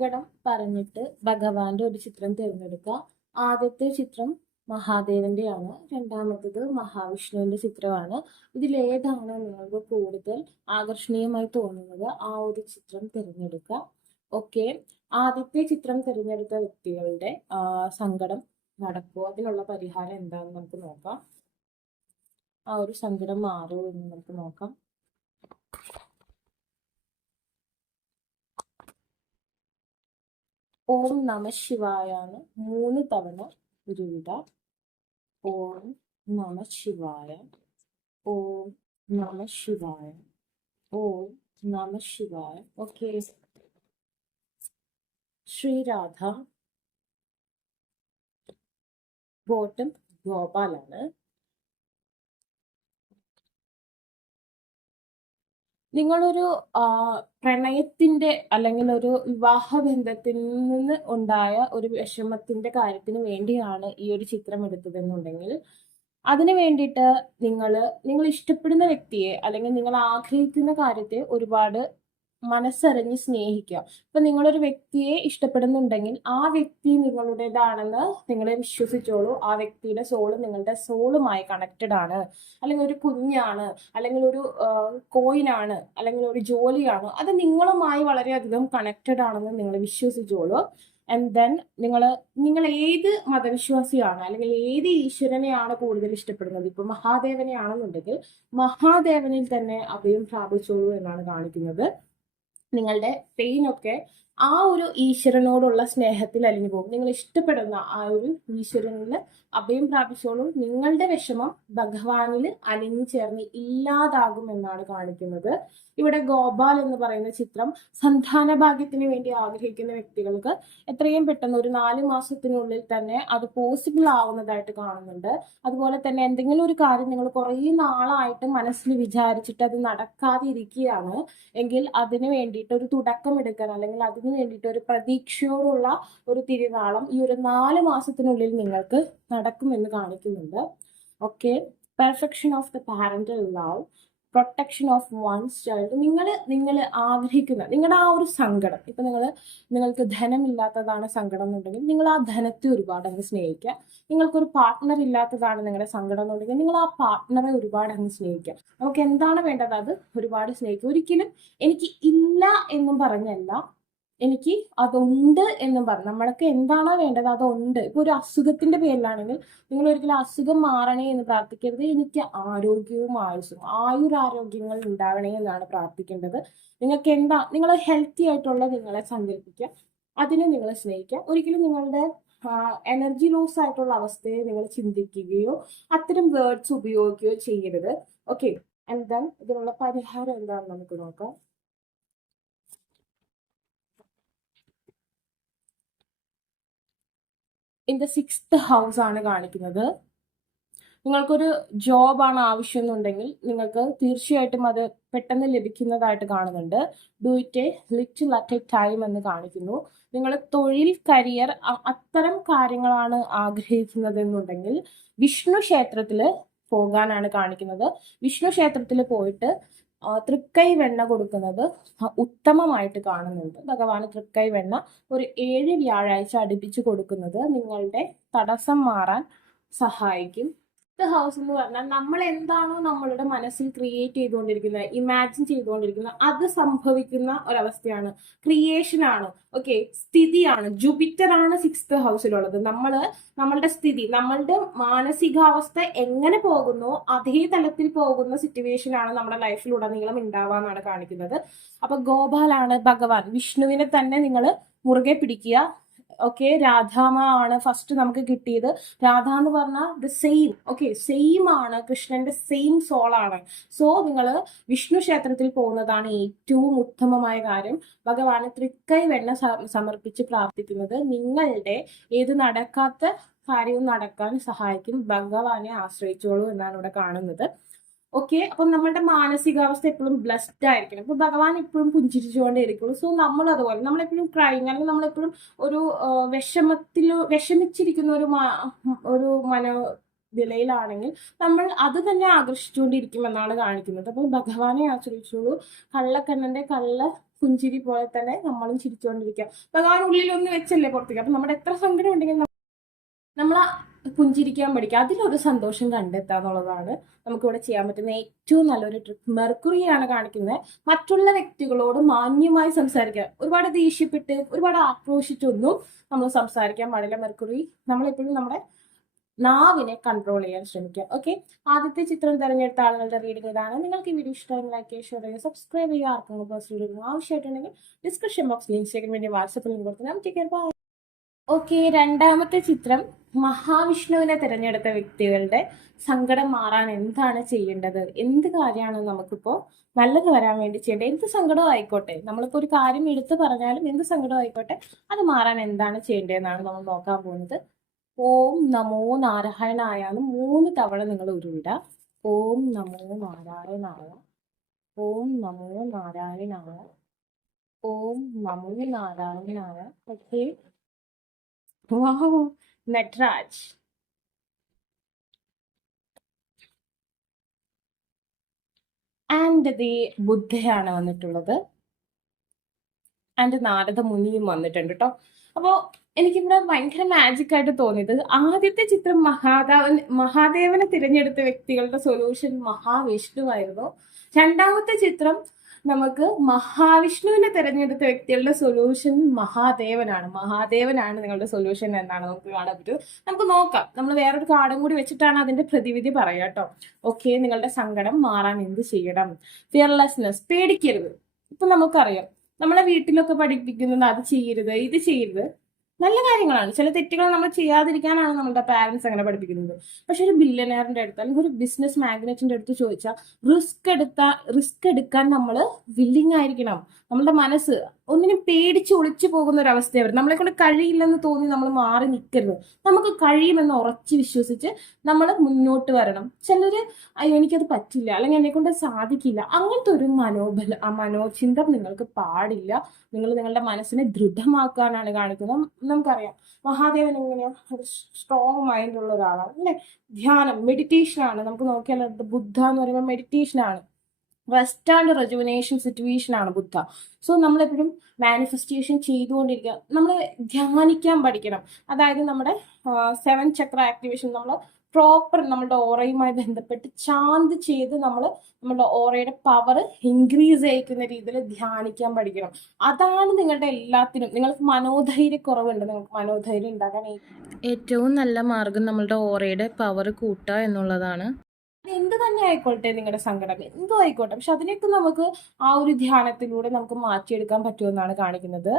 സങ്കടം പറഞ്ഞിട്ട് ഭഗവാന്റെ ഒരു ചിത്രം തിരഞ്ഞെടുക്കുക. ആദ്യത്തെ ചിത്രം മഹാദേവന്റെയാണ്, രണ്ടാമത്തേത് മഹാവിഷ്ണുവിന്റെ ചിത്രമാണ്. ഇതിലേതാണ് നിങ്ങൾക്ക് കൂടുതൽ ആകർഷണീയമായി തോന്നുന്നത് ആ ഒരു ചിത്രം തിരഞ്ഞെടുക്കുക. ഓക്കെ, ആദ്യത്തെ ചിത്രം തിരഞ്ഞെടുത്ത വ്യക്തികളുടെ സങ്കടം നടക്കുമോ, അതിനുള്ള പരിഹാരം എന്താണെന്ന് നമുക്ക് നോക്കാം. ആ ഒരു സങ്കടം മാറുമോ എന്ന് നമുക്ക് നോക്കാം. ഓം നമ ശിവായാണ് 3 തവണ ഉരുവിട. ഓം നമ ശിവായ, ഓം നമ ശിവായ, ഓം നമ ശിവായ. ഓക്കെ, ശ്രീരാധ ബോട്ടം ഗോപാലാണ്. നിങ്ങളൊരു പ്രണയത്തിന്റെ അല്ലെങ്കിൽ ഒരു വിവാഹ ബന്ധത്തിൽ നിന്ന് ഉണ്ടായ ഒരു വിഷമത്തിന്റെ കാര്യത്തിന് വേണ്ടിയാണ് ഈ ഒരു ചിത്രം എടുത്തതെന്നുണ്ടെങ്കിൽ അതിന് വേണ്ടിയിട്ട് നിങ്ങൾ ഇഷ്ടപ്പെടുന്ന വ്യക്തിയെ അല്ലെങ്കിൽ നിങ്ങൾ ആഗ്രഹിക്കുന്ന കാര്യത്തെ ഒരുപാട് മനസ്സറിഞ്ഞ് സ്നേഹിക്കുക. ഇപ്പൊ നിങ്ങളൊരു വ്യക്തിയെ ഇഷ്ടപ്പെടുന്നുണ്ടെങ്കിൽ ആ വ്യക്തി നിങ്ങളുടേതാണെന്ന് നിങ്ങളെ വിശ്വസിച്ചോളൂ. ആ വ്യക്തിയുടെ സോള് നിങ്ങളുടെ സോളുമായി കണക്റ്റഡ് ആണ്, അല്ലെങ്കിൽ ഒരു കുഞ്ഞാണ്, അല്ലെങ്കിൽ ഒരു കോയിനാണ്, അല്ലെങ്കിൽ ഒരു ജോലിയാണ്, അത് നിങ്ങളുമായി വളരെയധികം കണക്റ്റഡ് ആണെന്ന് നിങ്ങൾ വിശ്വസിച്ചോളൂ. ആൻഡ് ദെൻ നിങ്ങൾ ഏത് മതവിശ്വാസിയാണ് അല്ലെങ്കിൽ ഏത് ഈശ്വരനെയാണ് കൂടുതൽ ഇഷ്ടപ്പെടുന്നത്, ഇപ്പൊ മഹാദേവനെയാണെന്നുണ്ടെങ്കിൽ മഹാദേവനിൽ തന്നെ അഭയം പ്രാപിച്ചോളൂ എന്നാണ് കാണിക്കുന്നത്. നിങ്ങളുടെ പെയിനൊക്കെ ആ ഒരു ഈശ്വരനോടുള്ള സ്നേഹത്തിൽ അലിഞ്ഞു പോകും. നിങ്ങൾ ഇഷ്ടപ്പെടുന്ന ആ ഒരു ഈശ്വരനിൽ അഭയം പ്രാപിച്ചോളും. നിങ്ങളുടെ വിഷമം ഭഗവാനിൽ അലിഞ്ഞു ചേർന്ന് ഇല്ലാതാകും എന്നാണ് കാണിക്കുന്നത്. ഇവിടെ ഗോപാൽ എന്ന് പറയുന്ന ചിത്രം സന്താന ഭാഗ്യത്തിന് വേണ്ടി ആഗ്രഹിക്കുന്ന വ്യക്തികൾക്ക് എത്രയും പെട്ടെന്ന് ഒരു 4 മാസത്തിനുള്ളിൽ തന്നെ അത് പോസിബിൾ ആവുന്നതായിട്ട് കാണുന്നുണ്ട്. അതുപോലെ തന്നെ എന്തെങ്കിലും ഒരു കാര്യം നിങ്ങൾ കുറേ നാളായിട്ട് മനസ്സിൽ വിചാരിച്ചിട്ട് അത് നടക്കാതെ ഇരിക്കുകയാണ് എങ്കിൽ അതിന് വേണ്ടിയിട്ട് ഒരു തുടക്കം എടുക്കാൻ അല്ലെങ്കിൽ അതിന് വേണ്ടിയിട്ട് ഒരു പ്രതീക്ഷയോടുള്ള ഒരു തിരുനാളം ഈ ഒരു 4 മാസത്തിനുള്ളിൽ നിങ്ങൾക്ക് നടക്കുമെന്ന് കാണിക്കുന്നുണ്ട്. Okay, perfection of the parental love, protection of one's child. നിങ്ങൾ ആഗ്രഹിക്കുന്ന നിങ്ങളുടെ ആ ഒരു സങ്കടം, ഇപ്പൊ നിങ്ങൾക്ക് ധനമില്ലാത്തതാണ് സങ്കടം എന്നുണ്ടെങ്കിൽ നിങ്ങൾ ആ ധനത്തെ ഒരുപാട് അങ്ങ് സ്നേഹിക്കുക. നിങ്ങൾക്കൊരു പാർട്ട്ണർ ഇല്ലാത്തതാണ് നിങ്ങളുടെ സങ്കടം എന്നുണ്ടെങ്കിൽ നിങ്ങൾ ആ പാർട്ട്ണറെ ഒരുപാട് അങ്ങ് സ്നേഹിക്കുക. നമുക്ക് എന്താണ് വേണ്ടത് അത് ഒരുപാട് സ്നേഹിക്കുക. ഒരിക്കലും എനിക്ക് ഇല്ല എന്നും പറഞ്ഞല്ല, എനിക്ക് അതുണ്ട് എന്നും പറഞ്ഞു. നമ്മൾക്ക് എന്താണോ വേണ്ടത് അതുണ്ട്. ഇപ്പൊ ഒരു അസുഖത്തിന്റെ പേരിലാണെങ്കിൽ നിങ്ങൾ ഒരിക്കലും അസുഖം മാറണേ എന്ന് പ്രാർത്ഥിക്കരുത്. എനിക്ക് ആരോഗ്യവും ആയുസ്സും ആയുരാരോഗ്യങ്ങൾ ഉണ്ടാവണേ എന്നാണ് പ്രാർത്ഥിക്കേണ്ടത്. നിങ്ങൾക്ക് നിങ്ങൾ ഹെൽത്തി ആയിട്ടുള്ള നിങ്ങളെ സങ്കല്പിക്കുക, അതിനെ നിങ്ങൾ സ്നേഹിക്കുക. ഒരിക്കലും നിങ്ങളുടെ എനർജി ലോസ് ആയിട്ടുള്ള അവസ്ഥയെ നിങ്ങൾ ചിന്തിക്കുകയോ അത്തരം വേർഡ്സ് ഉപയോഗിക്കുകയോ ചെയ്യരുത്. ഓക്കെ, ആൻഡ് ദെൻ ഇതിനുള്ള പരിഹാരം എന്താണെന്ന് നമുക്ക് നോക്കാം. ഇൻ ദ 6th ഹൗസ് ആണ് കാണിക്കുന്നത്. നിങ്ങൾക്കൊരു ജോബാണ് ആവശ്യം എന്നുണ്ടെങ്കിൽ നിങ്ങൾക്ക് തീർച്ചയായിട്ടും അത് പെട്ടെന്ന് ലഭിക്കുന്നതായിട്ട് കാണുന്നുണ്ട്. Do it A little at A time എന്ന് കാണിക്കുന്നു. നിങ്ങൾ തൊഴിൽ, കരിയർ അത്തരം കാര്യങ്ങളാണ് ആഗ്രഹിക്കുന്നത് എന്നുണ്ടെങ്കിൽ വിഷ്ണു ക്ഷേത്രത്തിൽ പോകാനാണ് കാണിക്കുന്നത്. വിഷ്ണു ക്ഷേത്രത്തിൽ പോയിട്ട് തൃക്കൈ വെണ്ണ കൊടുക്കുന്നത് ഉത്തമമായിട്ട് കാണുന്നുണ്ട്. ഭഗവാന് തൃക്കൈ വെണ്ണ ഒരു 7 വ്യാഴാഴ്ച അടുപ്പിച്ച് കൊടുക്കുന്നത് നിങ്ങളുടെ തടസ്സം മാറാൻ സഹായിക്കും. ഹൗസ് എന്ന് പറഞ്ഞാൽ നമ്മൾ എന്താണോ നമ്മളുടെ മനസ്സിൽ ക്രിയേറ്റ് ചെയ്തുകൊണ്ടിരിക്കുന്നത്, ഇമാജിൻ ചെയ്തുകൊണ്ടിരിക്കുന്നത്, അത് സംഭവിക്കുന്ന ഒരവസ്ഥയാണ്. ക്രിയേഷൻ ആണ്. ഓക്കെ, സ്ഥിതിയാണ്. ജൂപ്പിറ്റർ ആണ് 6th ഹൗസിലുള്ളത്. നമ്മളുടെ സ്ഥിതി, നമ്മളുടെ മാനസികാവസ്ഥ എങ്ങനെ പോകുന്നു അതേ തലത്തിൽ പോകുന്ന സിറ്റുവേഷൻ ആണ് നമ്മുടെ ലൈഫിലുടനീളം ഉണ്ടാവാന്നാണ് കാണിക്കുന്നത്. അപ്പൊ ഗോപാലാണ് ഭഗവാൻ. വിഷ്ണുവിനെ തന്നെ നിങ്ങൾ മുറുകെ പിടിക്കുക. ഓക്കെ, രാധാമ ആണ് ഫസ്റ്റ് നമുക്ക് കിട്ടിയത്. രാധ എന്ന് പറഞ്ഞാൽ ദ സെയിം. ഓക്കെ, സെയിം ആണ്, കൃഷ്ണന്റെ സെയിം സോൾ ആണ്. സോ നിങ്ങൾ വിഷ്ണു ക്ഷേത്രത്തിൽ പോകുന്നതാണ് ഏറ്റവും ഉത്തമമായ കാര്യം. ഭഗവാന് തൃക്കൈ വെണ്ണ സമർപ്പിച്ച് പ്രാർത്ഥിക്കുന്നത് നിങ്ങളുടെ ഏത് നടക്കാത്ത കാര്യവും നടക്കാൻ സഹായിക്കും. ഭഗവാനെ ആശ്രയിച്ചോളൂ എന്നാണ് ഇവിടെ കാണുന്നത്. ഓക്കെ, അപ്പം നമ്മളുടെ മാനസികാവസ്ഥ എപ്പോഴും ബ്ലെസ്ഡ് ആയിരിക്കണം. അപ്പൊ ഭഗവാൻ എപ്പോഴും പുഞ്ചിരിച്ചുകൊണ്ടേ ഇരിക്കുള്ളൂ. സോ നമ്മൾ അതുപോലെ നമ്മളെപ്പോഴും ക്രൈങ് അല്ലെങ്കിൽ നമ്മളെപ്പോഴും ഒരു വിഷമിച്ചിരിക്കുന്ന ഒരു നിലയിലാണെങ്കിൽ നമ്മൾ അത് തന്നെ ആകർഷിച്ചുകൊണ്ടിരിക്കുമെന്നാണ് കാണിക്കുന്നത്. അപ്പോൾ ഭഗവാനെ ആശ്രയിച്ചോളൂ. കള്ളക്കണ്ണന്റെ കള്ള പുഞ്ചിരി പോലെ തന്നെ നമ്മളും ചിരിച്ചുകൊണ്ടിരിക്കുക. ഭഗവാൻ ഉള്ളിലൊന്ന് വെച്ചല്ലേ പുറത്തേക്ക്. അപ്പൊ നമ്മുടെ എത്ര സങ്കടം ഉണ്ടെങ്കിൽ നമ്മൾ പുഞ്ചിരിക്കാൻ പഠിക്കുക. അതിലൊരു സന്തോഷം കണ്ടെത്തുക എന്നുള്ളതാണ് നമുക്കിവിടെ ചെയ്യാൻ പറ്റുന്ന ഏറ്റവും നല്ലൊരു ട്രിക്ക്. മെർക്കുറിയാണ് കാണിക്കുന്നത്. മറ്റുള്ള വ്യക്തികളോട് മാന്യമായി സംസാരിക്കുക. ഒരുപാട് ദേഷ്യപ്പെട്ട് ഒരുപാട് ആക്രോശിച്ചൊന്നും നമ്മൾ സംസാരിക്കാൻ പാടില്ല. മെർക്കുറി നമ്മളെപ്പോഴും നമ്മുടെ നാവിനെ കൺട്രോൾ ചെയ്യാൻ ശ്രമിക്കുക. ഓക്കെ, ആദ്യത്തെ ചിത്രം തിരഞ്ഞെടുത്ത ആളുകളുടെ റീഡിംഗ് ഇതാണ്. നിങ്ങൾക്ക് ഈ വീഡിയോ ഇഷ്ടമായി ലൈക്ക് ചെയ്യുക, ഷെയർ ചെയ്യുക, സബ്സ്ക്രൈബ് ചെയ്യുക. ആർക്കും പേഴ്സണൽ ആവശ്യമായിട്ടുണ്ടെങ്കിൽ ഡിസ്ക്രിപ്ഷൻ ബോക്സിൽ ഇൻസ്റ്റാഗ്രാം വേണ്ടി വാട്സപ്പിൽ ലിങ്ക് കൊടുത്ത് ഓക്കെ, രണ്ടാമത്തെ ചിത്രം മഹാവിഷ്ണുവിനെ തിരഞ്ഞെടുത്ത വ്യക്തികളുടെ സങ്കടം മാറാൻ എന്താണ് ചെയ്യേണ്ടത്, എന്ത് കാര്യമാണ് നമുക്കിപ്പോൾ നല്ലത് വരാൻ വേണ്ടി ചെയ്യേണ്ടത്. എന്ത് സങ്കടം ആയിക്കോട്ടെ, നമ്മളിപ്പോൾ ഒരു കാര്യം എടുത്തു പറഞ്ഞാലും എന്ത് സങ്കടം ആയിക്കോട്ടെ അത് മാറാൻ എന്താണ് ചെയ്യേണ്ടതെന്നാണ് നമ്മൾ നോക്കാൻ പോകുന്നത്. ഓം നമോ നാരായണായ 3 തവണ നിങ്ങൾ ഉരുവിടുക. ഓം നമോ നാരായണായ, ഓം നമോ നാരായണായ, ഓം നമോ നാരായണായ. Okay, wow, Nataraj. And the ബുദ്ധയാണ് വന്നിട്ടുള്ളത്. ആൻഡ് നാരദ മുനിയും വന്നിട്ടുണ്ട് കേട്ടോ. അപ്പോൾ എനിക്കിവിടെ ഭയങ്കര മാജിക് ആയിട്ട് തോന്നിയത് ആദ്യത്തെ ചിത്രം മഹാദേവനെ തിരഞ്ഞെടുത്ത വ്യക്തികളുടെ സൊല്യൂഷൻ മഹാവിഷ്ണുവായിരുന്നു. രണ്ടാമത്തെ ചിത്രം നമുക്ക് മഹാവിഷ്ണുവിനെ തിരഞ്ഞെടുത്ത വ്യക്തികളുടെ സൊല്യൂഷൻ മഹാദേവനാണ് നിങ്ങളുടെ സൊല്യൂഷൻ എന്നാണ് നമുക്ക് കാണാൻ പറ്റും. നമുക്ക് നോക്കാം. നമ്മൾ വേറൊരു കാർഡും കൂടി വെച്ചിട്ടാണ് അതിന്റെ പ്രതിവിധി പറയാം കേട്ടോ. ഓക്കെ, നിങ്ങളുടെ സങ്കടം മാറാൻ എന്ത് ചെയ്യണം? ഫിയർലെസ്നെസ്, പേടിക്കരുത്. ഇപ്പൊ നമുക്കറിയാം നമ്മളെ വീട്ടിലൊക്കെ പഠിപ്പിക്കുന്നത് അത് ചെയ്യരുത്, ഇത് ചെയ്യരുത്. നല്ല കാര്യങ്ങളാണ്. ചില തെറ്റുകൾ നമ്മൾ ചെയ്യാതിരിക്കാനാണ് നമ്മുടെ പാരന്റ്സ് അങ്ങനെ പഠിപ്പിക്കുന്നത്. പക്ഷെ ഒരു ബില്യനെയറിന്റെ അടുത്ത് അല്ലെങ്കിൽ ഒരു ബിസിനസ് മാഗ്നറ്റിന്റെ അടുത്ത് ചോദിച്ചാൽ റിസ്ക് എടുക്കാൻ നമ്മൾ വില്ലിങ് ആയിരിക്കണം. നമ്മളുടെ മനസ്സ് ഒന്നിനും പേടിച്ച് ഒളിച്ചു പോകുന്ന ഒരു അവസ്ഥ വരും. നമ്മളെ കൊണ്ട് കഴിയില്ലെന്ന് തോന്നി നമ്മൾ മാറി നിൽക്കരുത്. നമുക്ക് കഴിയുമെന്ന് ഉറച്ചു വിശ്വസിച്ച് നമ്മൾ മുന്നോട്ട് വരണം. ചിലര് അയ്യോ എനിക്കത് പറ്റില്ല അല്ലെങ്കിൽ എന്നെ കൊണ്ട് സാധിക്കില്ല, അങ്ങനത്തെ ഒരു മനോചിന്ത നിങ്ങൾക്ക് പാടില്ല. നിങ്ങൾ നിങ്ങളുടെ മനസ്സിനെ ദൃഢമാക്കാനാണ് കാണിക്കുന്നത്. നമുക്കറിയാം മഹാദേവൻ എങ്ങനെയാ സ്ട്രോങ് മൈൻഡ് ഉള്ള ഒരാളാണ് അല്ലെ. ധ്യാനം, മെഡിറ്റേഷൻ ആണ്. നമുക്ക് നോക്കിയാൽ ബുദ്ധ എന്ന് പറയുമ്പോൾ മെഡിറ്റേഷൻ ആണ്. റെസ്റ്റ് ആൻഡ് റെജുവിനേഷൻ സിറ്റുവേഷൻ ആണ് ബുദ്ധ. സോ നമ്മളെപ്പോഴും മാനിഫെസ്റ്റേഷൻ ചെയ്തുകൊണ്ടിരിക്കുക. നമ്മൾ ധ്യാനിക്കാൻ പഠിക്കണം. അതായത് നമ്മുടെ 7 ചക്ര ആക്ടിവേഷൻ നമ്മൾ പ്രോപ്പർ നമ്മുടെ ഓറയുമായി ബന്ധപ്പെട്ട് ചാന്ത് ചെയ്ത് നമ്മുടെ ഓറയുടെ പവർ ഇൻക്രീസ് ചെയ്യിക്കുന്ന രീതിയിൽ ധ്യാനിക്കാൻ പഠിക്കണം. അതാണ് നിങ്ങളുടെ എല്ലാത്തിനും. നിങ്ങൾക്ക് മനോധൈര്യക്കുറവുണ്ട്, നിങ്ങൾക്ക് മനോധൈര്യം ഉണ്ടാക്കാൻ ഏറ്റവും നല്ല മാർഗം നമ്മളുടെ ഓറയുടെ പവർ കൂട്ടുക എന്നുള്ളതാണ്. എന്ത് തന്നെ ആയിക്കോട്ടെ, നിങ്ങളുടെ സങ്കടം എന്തോ ആയിക്കോട്ടെ, പക്ഷെ അതിനൊക്കെ നമുക്ക് ആ ഒരു ധ്യാനത്തിലൂടെ നമുക്ക് മാറ്റിയെടുക്കാൻ പറ്റുമെന്നാണ് കാണിക്കുന്നത്.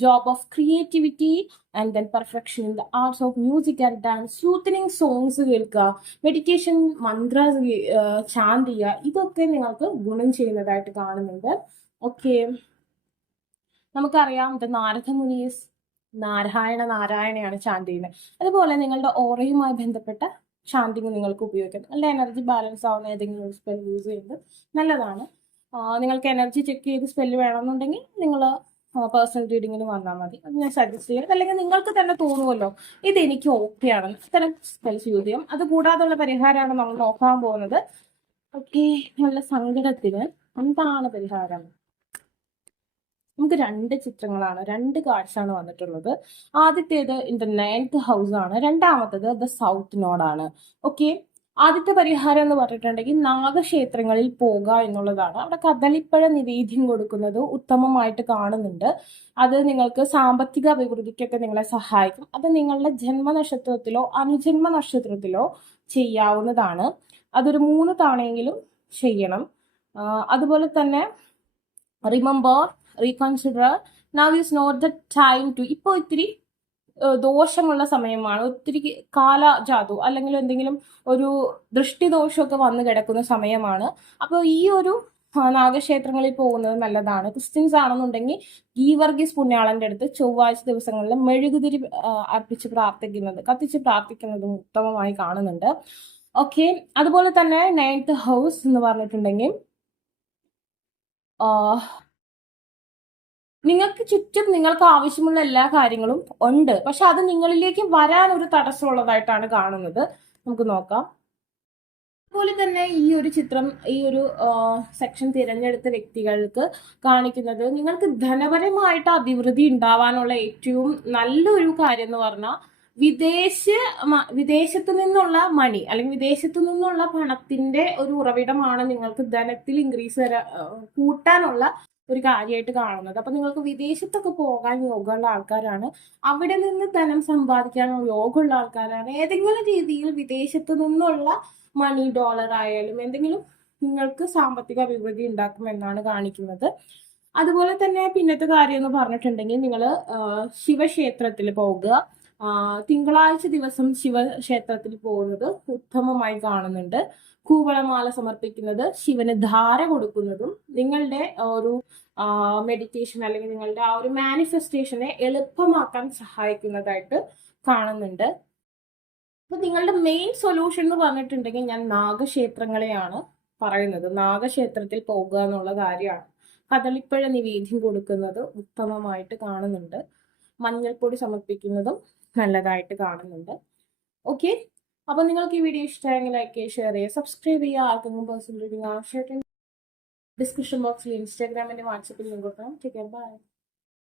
Job of creativity and then perfection in the arts of music and dance, soothing songs കേൾക്കുക, മെഡിറ്റേഷൻ, മന്ത്രാസ് ചാന്റ് ചെയ്യുക, ഇതൊക്കെ നിങ്ങൾക്ക് ഗുണം ചെയ്യുന്നതായിട്ട് കാണുന്നുണ്ട്. ഓക്കെ, നമുക്കറിയാം നാരദ മുനീസ് നാരായണയാണ് ചാന്റ് ചെയ്യുന്നത്. അതുപോലെ നിങ്ങളുടെ ഓറയുമായി ബന്ധപ്പെട്ട ശാന്തിങ് നിങ്ങൾക്ക് ഉപയോഗിക്കാം. നിങ്ങളുടെ എനർജി ബാലൻസ് ആവുന്ന ഏതെങ്കിലും ഒരു സ്പെൽ യൂസ് ചെയ്യുന്നത് നല്ലതാണ്. നിങ്ങൾക്ക് എനർജി ചെക്ക് ചെയ്ത് സ്പെല്ല് വേണമെന്നുണ്ടെങ്കിൽ നിങ്ങൾ പേഴ്സണൽ റീഡിങ്ങിന് വന്നാൽ മതി. അത് ഞാൻ സജസ്റ്റ് ചെയ്യാം. അല്ലെങ്കിൽ നിങ്ങൾക്ക് തന്നെ തോന്നുമല്ലോ ഇത് എനിക്ക് ഓക്കെ ആണെന്ന്, ഇത്തരം സ്പെൽസ് യൂസ് ചെയ്യാം. അത് കൂടാതെയുള്ള പരിഹാരമാണ് നമ്മൾ നോക്കാൻ പോകുന്നത്. ഓക്കെ, നല്ല സങ്കടത്തിന് എന്താണ് പരിഹാരം? നമുക്ക് 2 ചിത്രങ്ങളാണ്, 2 കാർഡ്സ് ആണ് വന്നിട്ടുള്ളത്. ആദ്യത്തേത് ഇൻ ദ 9th ഹൗസ് ആണ്, രണ്ടാമത്തത് ദ സൗത്ത് നോഡാണ്. ഓക്കെ, ആദ്യത്തെ പരിഹാരം എന്ന് പറഞ്ഞിട്ടുണ്ടെങ്കിൽ നാഗക്ഷേത്രങ്ങളിൽ പോകുക എന്നുള്ളതാണ്. അവിടെ കദളിപ്പഴ നിവേദ്യം കൊടുക്കുന്നത് ഉത്തമമായിട്ട് കാണുന്നുണ്ട്. അത് നിങ്ങൾക്ക് സാമ്പത്തിക അഭിവൃദ്ധിക്കൊക്കെ നിങ്ങളെ സഹായിക്കും. അത് നിങ്ങളുടെ ജന്മനക്ഷത്രത്തിലോ അനുജന്മ നക്ഷത്രത്തിലോ ചെയ്യാവുന്നതാണ്. അതൊരു 3 തവണയെങ്കിലും ചെയ്യണം. അതുപോലെ തന്നെ remember, reconsider, now is not the time to. ഇപ്പോൾ ഇത്തിരി ദോഷമുള്ള സമയമാണ്. ഒത്തിരി കാലജാതു അല്ലെങ്കിൽ എന്തെങ്കിലും ഒരു ദൃഷ്ടിദോഷമൊക്കെ വന്നു കിടക്കുന്ന സമയമാണ്. അപ്പോൾ ഈ ഒരു നാഗക്ഷേത്രങ്ങളിൽ പോകുന്നത് നല്ലതാണ്. ക്രിസ്ത്യൻസ് ആണെന്നുണ്ടെങ്കിൽ ഗീവർഗീസ് പുണ്യാളന്റെ അടുത്ത് ചൊവ്വാഴ്ച ദിവസങ്ങളിൽ മെഴുകുതിരി കത്തിച്ച് പ്രാർത്ഥിക്കുന്നതും ഉത്തമമായി കാണുന്നുണ്ട്. ഓക്കെ, അതുപോലെ തന്നെ 9th ഹൗസ് എന്ന് പറഞ്ഞിട്ടുണ്ടെങ്കിൽ നിങ്ങൾക്ക് ചുറ്റും നിങ്ങൾക്ക് ആവശ്യമുള്ള എല്ലാ കാര്യങ്ങളും ഉണ്ട്, പക്ഷെ അത് നിങ്ങളിലേക്ക് വരാൻ ഒരു തടസ്സമുള്ളതായിട്ടാണ് കാണുന്നത്. നമുക്ക് നോക്കാം. അതുപോലെ തന്നെ ഈ ഒരു ചിത്രം, ഈ ഒരു സെക്ഷൻ തിരഞ്ഞെടുത്ത വ്യക്തികൾക്ക് കാണിക്കുന്നത് നിങ്ങൾക്ക് ധനപരമായിട്ട് അഭിവൃദ്ധി ഉണ്ടാവാനുള്ള ഏറ്റവും നല്ലൊരു കാര്യം എന്ന് പറഞ്ഞാൽ വിദേശത്തു നിന്നുള്ള മണി അല്ലെങ്കിൽ വിദേശത്തു നിന്നുള്ള പണത്തിന്റെ ഒരു ഉറവിടമാണ് നിങ്ങൾക്ക് ധനത്തിൽ ഇൻക്രീസ് കൂട്ടാനുള്ള ഒരു കാര്യമായിട്ട് കാണുന്നത്. അപ്പൊ നിങ്ങൾക്ക് വിദേശത്തൊക്കെ പോകാൻ യോഗമുള്ള ആൾക്കാരാണ്, അവിടെ നിന്ന് ധനം സമ്പാദിക്കാൻ യോഗമുള്ള ആൾക്കാരാണ്, ഏതെങ്കിലും രീതിയിൽ വിദേശത്തു നിന്നുള്ള മണി, ഡോളർ ആയാലും എന്തെങ്കിലും നിങ്ങൾക്ക് സാമ്പത്തിക അഭിവൃദ്ധി ഉണ്ടാക്കുമെന്നാണ് കാണിക്കുന്നത്. അതുപോലെ തന്നെ പിന്നത്തെ കാര്യം എന്ന് പറഞ്ഞിട്ടുണ്ടെങ്കിൽ നിങ്ങൾ ശിവക്ഷേത്രത്തിൽ പോകുക. തിങ്കളാഴ്ച ദിവസം ശിവക്ഷേത്രത്തിൽ പോകുന്നത് ഉത്തമമായി കാണുന്നുണ്ട്. കൂവളമാല സമർപ്പിക്കുന്നത്, ശിവന് ധാര കൊടുക്കുന്നതും നിങ്ങളുടെ ഒരു മെഡിറ്റേഷൻ അല്ലെങ്കിൽ നിങ്ങളുടെ ആ ഒരു മാനിഫെസ്റ്റേഷനെ എളുപ്പമാക്കാൻ സഹായിക്കുന്നതായിട്ട് കാണുന്നുണ്ട്. അപ്പൊ നിങ്ങളുടെ മെയിൻ സൊല്യൂഷൻ എന്ന് പറഞ്ഞിട്ടുണ്ടെങ്കിൽ ഞാൻ നാഗക്ഷേത്രങ്ങളെയാണ് പറയുന്നത്. നാഗക്ഷേത്രത്തിൽ പോകുക എന്നുള്ള കാര്യമാണ്. കദളിപ്പഴ നിവേദ്യം കൊടുക്കുന്നത് ഉത്തമമായിട്ട് കാണുന്നുണ്ട്. മഞ്ഞൾപ്പൊടി സമർപ്പിക്കുന്നതും നല്ലതായിട്ട് കാണുന്നുണ്ട്. ഓക്കെ, അപ്പൊ നിങ്ങൾക്ക് ഈ വീഡിയോ ഇഷ്ടമായെങ്കിൽ ലൈക്ക് ചെയ്യുക, ഷെയർ ചെയ്യുക, സബ്സ്ക്രൈബ് ചെയ്യുക. ആർക്കെങ്കിലും പേഴ്സണൽ റീഡിംഗ് ആവശ്യമായിട്ട് ഡിസ്ക്രിപ്ഷൻ ബോക്സിൽ ഇൻസ്റ്റാഗ്രാമിന്റെ വാട്സപ്പിൽ ലിങ്ക് കൊടുക്കണം. Take care, by.